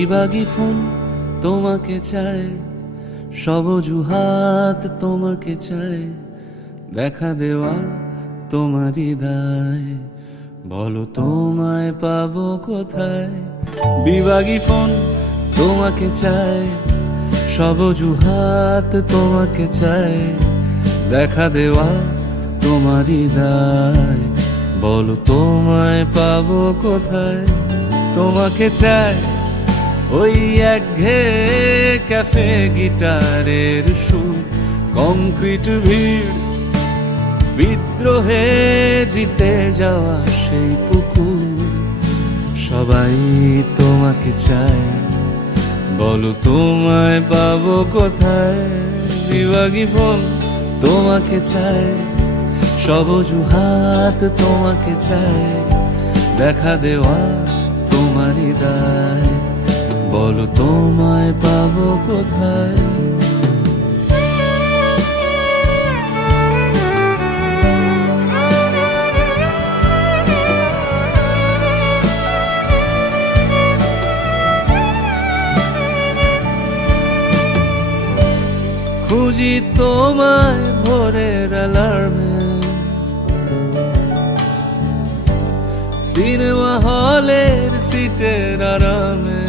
বিভাগী phone তোমাকে চায়, সব অজুহাত তোমাকে চায়, দেখা দেওয়া তোমারই দায়, বলো তোমায় পাবো কোথায়। বিভাগী ফোন তোমাকে চায়, সব অজুহাত তোমাকে চায়, দেখা দেওয়া তোমারই দায়, বলো তোমায় পাবো কোথায়। তোমাকে চায় ওই একঘেয়ে ক্যাফে গিটারের সুর, কংক্রিট ভিড়, বিদ্রোহে জিতে যাওয়া সেই পুকুর। সবাই তোমাকে চায়, বলো তোমায় পাবো কোথায়। বিভাগী ফোন তোমাকে চায়, সব অজুহাত তোমাকে চায়, দেখা দেওয়া তোমারই দায়, বলো তোমায় পাবো কোথায়। খুঁজি তোমায় ভোরের অ্যালার্মে, সিনেমা হলের সিটের আরামে,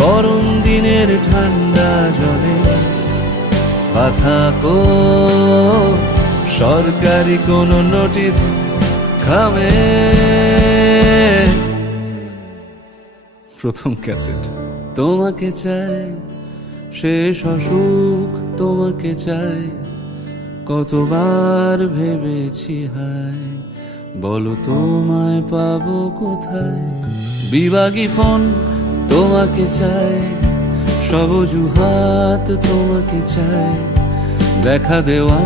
গরম দিনের ঠান্ডা জলে পাথাকো, সরকারি কোনো নোটিশ খামে। প্রথম ক্যাসেট তোমাকে চায়, শেষ অসুখ তোমাকে চায়, কতবার ভেবেছি হায়, বলো তোমায় পাবো কোথায়। বিভাগী ফোন তোমাকে চায়, সব অজুহাত তোমাকে চায়, দেখা দেওয়া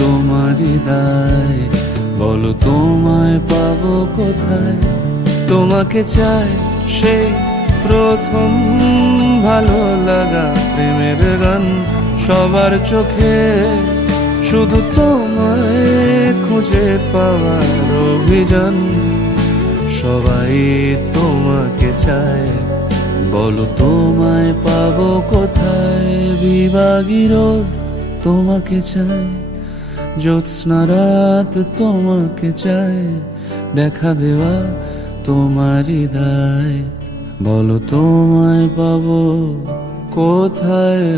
তোমারই দায়, বলো তোমায় পাবো কোথায়। তোমাকে চায় সেই প্রথম ভালো লাগা প্রেমের গান, সবার চোখে শুধু তোমায় খুঁজে পাওয়ার অভিযান। সবাই তোমাকে চায়, বলো তোমায় পাবো কোথায়। বিভাগী রোদ তোমাকে চায়, জ্যোৎস্না রাত তোমাকে চায়, দেখা দেওয়া তোমারই দায়, বলো তোমায় পাবো কোথায়।